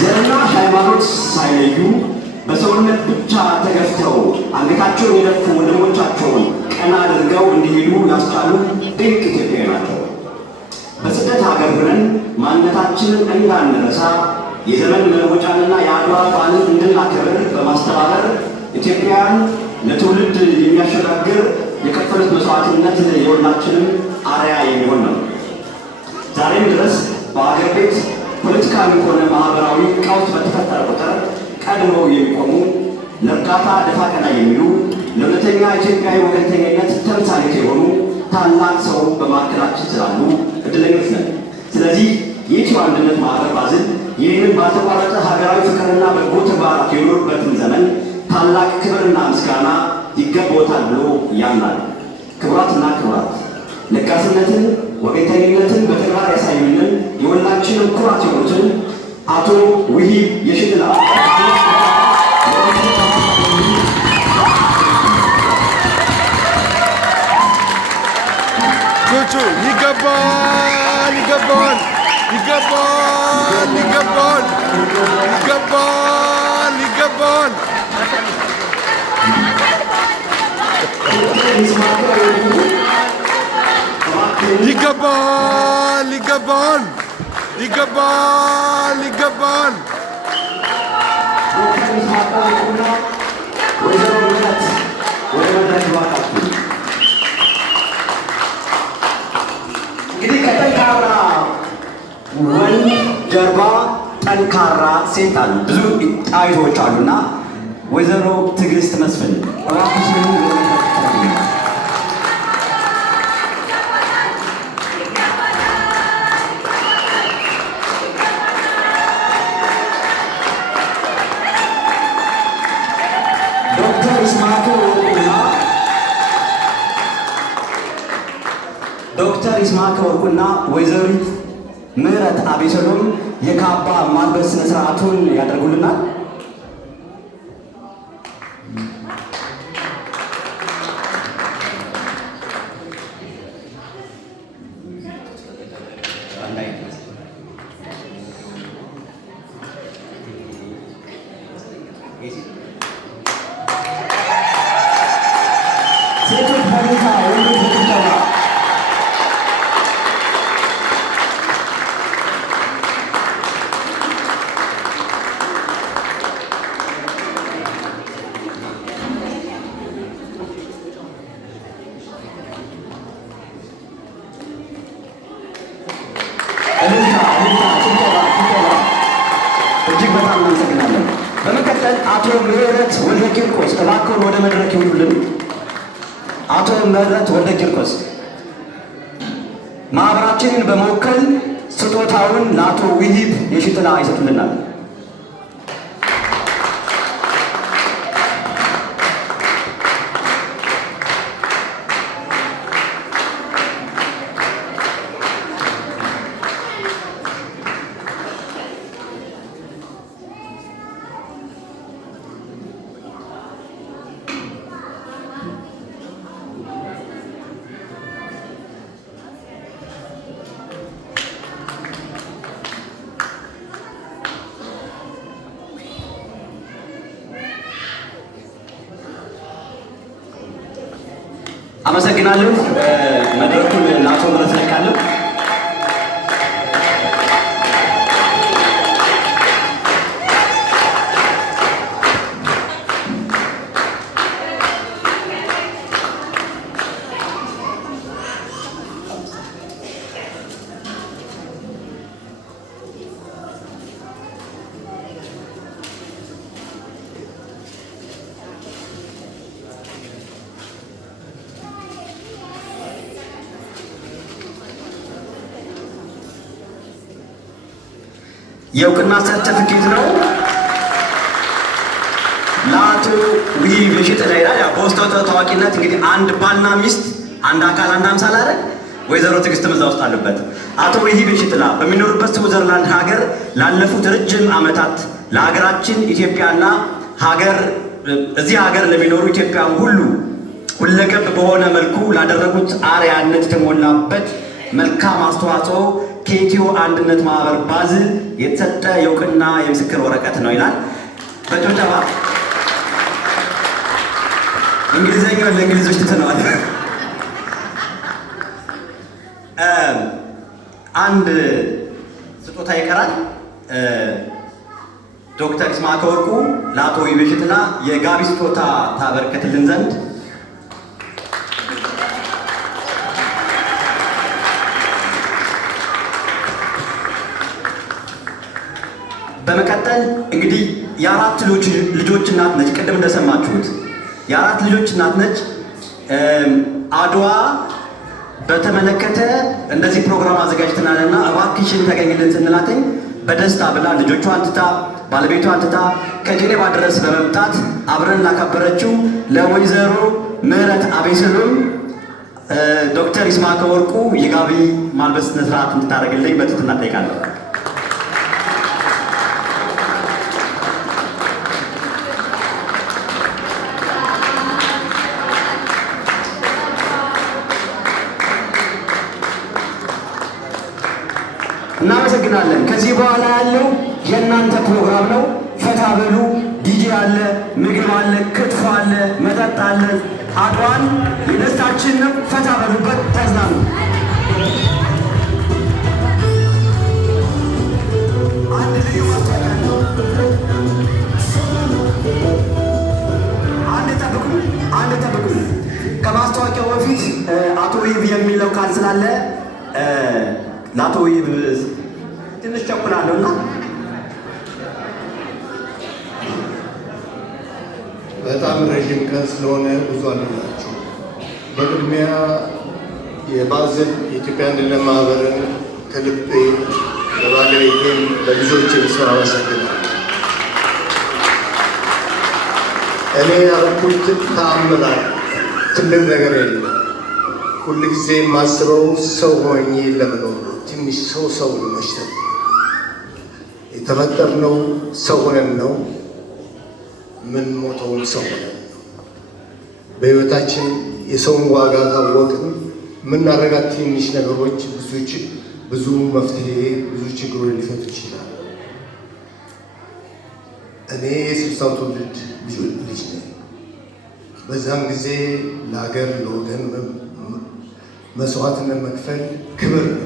ዘርና ሃይማኖት ሳይለዩ በሰውነት ብቻ ተገፍተው አንገታቸውን የደፉ ወንድሞቻቸውን ቀና አድርገው እንዲሄዱ ያስቻሉ ድንቅ ኢትዮጵያዊ ናቸው። በስደት ሀገር ሆነን ማንነታችንን እንዳንረሳ የዘመን መለወጫንና የአድዋ በዓልን እንድናከብር በማስተባበር ኢትዮጵያን ለትውልድ የሚያሸጋግር የከፈሉት መስዋዕትነት የሁላችንም አርአያ የሚሆን ነው። ዛሬም ድረስ በአገር ቤት ፖለቲካዊ ሆነ ማህበራዊ ቀውስ በተፈጠረ ቁጥር ቀድመው የሚቆሙ ለእርዳታ ደፋ ቀና የሚሉ ለእውነተኛ ኢትዮጵያዊ ወገንተኝነት ተምሳሌት የሆኑ ታላቅ ሰው በማዕከላችን ስላሉ እድለኞች ነን። ስለዚህ የኢትዮ አንድነት ማህበር ባዝል ይህንን ባልተቋረጠ ሀገራዊ ፍቅርና በጎ ተግባራት የኖሩበትን ዘመን ታላቅ ክብርና ምስጋና ይገባዎታል ብሎ ያምናል። ክቡራትና ክቡራት፣ ለጋስነትን ወገንተኝነትን በተግባር ያሳዩልን የሁላችንም ኩራት የሆኑትን አቶ ውሂብ የሽጥላ ይገባል ይገባል ይገባል ይገባል ይገባል ይገባል ይገባል ይገባል ይገባል ይገባል እንግዲህ ከጠንካራ ወንድ ጀርባ ጠንካራ ሴት አሉ። ብዙ ጣይቶች አሉና ወይዘሮ ትዕግስት መስፍን ዶክተር ይስማዕከ ወርቁና ወይዘሪት ምህረት አቤሰሎም የካባ ማልበስ ስነ ስርዓቱን ያደርጉልናል። ሴቶች በጌታ ወንዶች በጭብጨባ እጅግ በጣም እናመሰግናለን። በመቀጠል አቶ ምህረት ወልደ ቂርቆስ እባክዎን ወደ መድረክ ይውሉልን። አቶ ምህረት ወልደ ቂርቆስ ማህበራችንን በመወከል ስጦታውን ለአቶ ውሂብ የሽጥላ ይሰጡልናል። አመሰግናለሁ። መድረኩን ለአቶ ምህረት ለቃለሁ። የእውቅና ሰርተፊኬት ነው ለአቶ ውሂብ የሽጥላ ይላል። በውስጥ ታዋቂነት እንግዲህ አንድ ባልና ሚስት አንድ አካል አንድ አምሳል አይደል? ወይዘሮ ትዕግስት መዛ ውስጥ አለበት። አቶ ውሂብ የሽጥላ በሚኖሩበት ስዊዘርላንድ ሀገር ላለፉት ረጅም ዓመታት ለሀገራችን ኢትዮጵያና እዚህ ሀገር ለሚኖሩ ኢትዮጵያውያን ሁሉ ሁለገብ በሆነ መልኩ ላደረጉት አርአያነት የተሞላበት መልካም አስተዋጽኦ ከኢትዮ አንድነት ማህበር ባዝል የተሰጠ የእውቅና የምስክር ወረቀት ነው ይላል። በጭብጨባ እንግሊዘኛውን ለእንግሊዞች ትተነዋል። አንድ ስጦታ ይቀራል። ዶክተር ይስማዕከ ወርቁ ለአቶ ይቤሽጥላ የጋቢ ስጦታ ታበረክትልን ዘንድ በመቀጠል እንግዲህ የአራት ልጆች እናት ነች። ቅድም እንደሰማችሁት የአራት ልጆች እናት ነች። አድዋ በተመለከተ እንደዚህ ፕሮግራም አዘጋጅተናልና እባክሽን ተገኝልን ስንላትኝ በደስታ ብላ ልጆቿን ትታ ባለቤቷን ትታ ከጄኔቫ ድረስ በመምጣት አብረን ላከበረችው ለወይዘሮ ምህረት አቤሰሎም ዶክተር ይስማዕከ ወርቁ የጋቢ ማልበስ ስነ ስርዓት እንድታደርግልኝ በትህትና እጠይቃለሁ። እናመሰግናለን። ከዚህ በኋላ ያለው የእናንተ ፕሮግራም ነው። ፈታ በሉ። ዲጄ አለ፣ ምግብ አለ፣ ክትፎ አለ፣ መጠጥ አለ። አድዋን የደስታችን ነው። ፈታ በሉበት፣ ተዝናኑ። አንድ ልዩ ማስታወቂያ ነው። አንድ ጠብቁ። ከማስታወቂያው በፊት አቶ ይብ የሚለው ቃል ስላለ ለአቶ ይብ ትንሽ ቸኩላለሁ እና በጣም ረዥም ቀን ስለሆነ ብዙ አልላችሁ። በቅድሚያ የባዝል የኢትዮጵያ አንድነት ማህበርን ከልቤ ለባለቤቴም ለልጆች የሚሰራ አመሰግናለሁ። እኔ ያልኩት ተአምራት ትልቅ ነገር የለም። ሁልጊዜ የማስበው ሰው ሆኜ ለመኖር ነው። ትንሽ ሰው መሽተት የተፈጠርነው ሰው ሆነን ነው። ምን ሞተውም ሰው ሆነን ነው። በሕይወታችን የሰውን ዋጋ ካወቅን የምናደርጋት ትንሽ ነገሮች ብዙ መፍትሄ ብዙ ችግሮች ሊፈቱ ይችላል። እኔ የስልሳው ትውልድ ልጅ ነኝ። በዛም ጊዜ ለሀገር ለወገን መስዋዕትነት መክፈል ክብር ነው።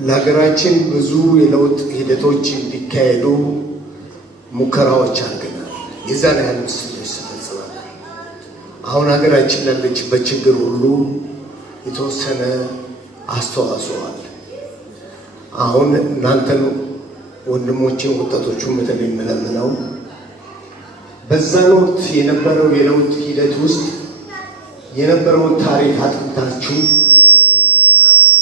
ለሀገራችን ብዙ የለውጥ ሂደቶች እንዲካሄዱ ሙከራዎች አድርገናል። የዛን ያህል ምስሎች ተፈጽመናል። አሁን ሀገራችን ላለችበት ችግር ሁሉ የተወሰነ አስተዋጽኦ አለ። አሁን እናንተን ወንድሞችን ወጣቶቹን በተለይ የምለምነው በዛን ወቅት የነበረው የለውጥ ሂደት ውስጥ የነበረውን ታሪክ አጥንታችሁ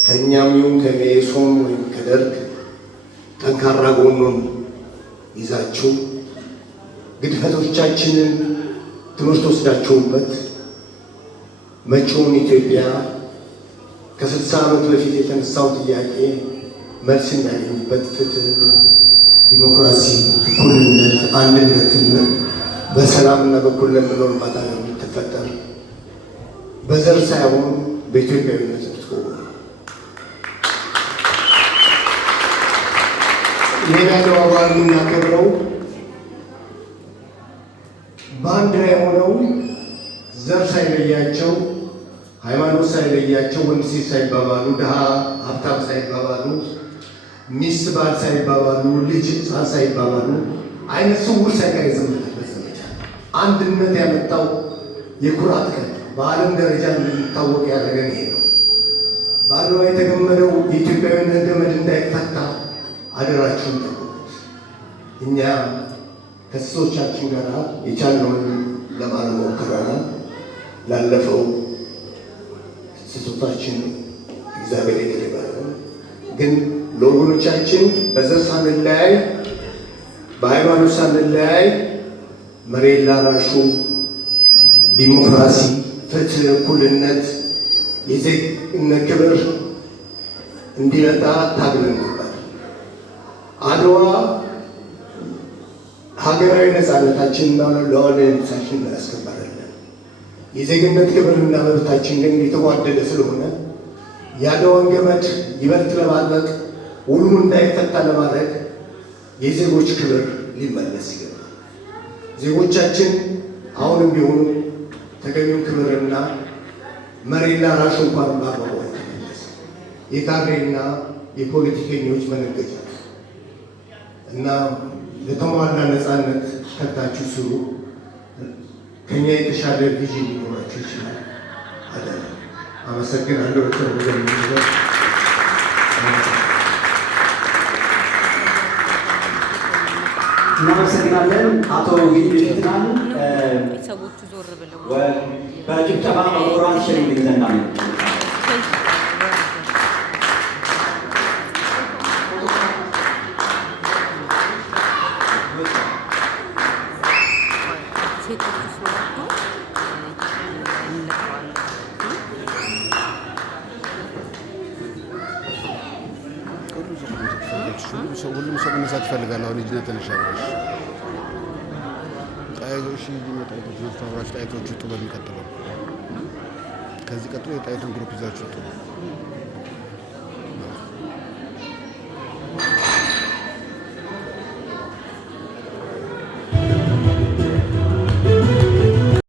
ከእኛም ይሁን ከሜሶን ወይም ከደርግ ጠንካራ ጎኑን ይዛችሁ ግድፈቶቻችንን ትምህርት ወስዳችሁበት መጪውን ኢትዮጵያ ከ60 ዓመት በፊት የተነሳው ጥያቄ መልስ እናገኝበት፣ ፍትህ፣ ዲሞክራሲ፣ እኩልነት፣ አንድነትን በሰላምና በኩል ለምንኖርባት ሀገር የምትፈጠር በዘር ሳይሆን በኢትዮጵያዊነት የምትቆሙ ይህን አድዋ በዓል የምናከብረው በአንድ ላይ ሆነው ዘር ሳይለያቸው ሃይማኖት ሳይለያቸው ወንድ ሴት ሳይባባሉ ድሃ ሀብታም ሳይባባሉ ሚስት ባል ሳይባባሉ ልጅ ሕፃን ሳይባባሉ አይነ ስውር ሳይቀር የዘመተበት ዘመቻ አንድነት ያመጣው የኩራት ቀን በዓለም ደረጃ እንድንታወቅ ያደረገን ይሄ ነው። በአድዋ የተገመደው የኢትዮጵያዊነት ገመድ እንዳይፈታ አደራችሁን ጠብቁት። እኛ ከስሶቻችን ጋር የቻልነውን ለማለት ሞክረናል። ላለፈው ስህተታችን እግዚአብሔር ይቅር ይበለን። ግን ለወገኖቻችን በዘር ሳንለያይ በሃይማኖት ሳንለያይ መሬት ላራሹ ዲሞክራሲ፣ ፍትህ፣ እኩልነት፣ የዜግነት ክብር እንዲመጣ ታግለን ነበር። አድዋ ሀገራዊ ነፃነታችንና ሉዓላዊነታችንን ያስከበረልን፣ የዜግነት ክብርና መብታችን ግን የተጓደለ ስለሆነ ያለውን ገመድ ይበልጥ ለማጥበቅ ሁሉም እንዳይፈታ ለማድረግ የዜጎች ክብር ሊመለስ ይገባል። ዜጎቻችን አሁንም ቢሆኑ ተገቢውን ክብርና መሬና ራሱ እንኳን በአግባቡ አይመለስም። የካድሬና የፖለቲከኞች መነገጃ እና ለተሟላ ነፃነት ተግታችሁ ስሩ። ከኛ የተሻለ ቪዥን ሊኖራችሁ ይችላል። አዳነ አመሰግናለሁ። እናመሰግናለን አቶ ቪዲዮናል ሰዎቹ ዞር ብለው በጭብጨባ በሞራል ሸኝልኝ ዘንድ ነው። ሁሉም ሰው መነሳት ይፈልጋል። አሁን ልጅነት ተነሻለሽ ጣይቶሽ ጣይቶች ናፍታባሽ ጣይቶች ውጡ። በሚቀጥለው ከዚህ ቀጥሎ የጣይቱን ግሩፕ ይዛችሁ ውጡ።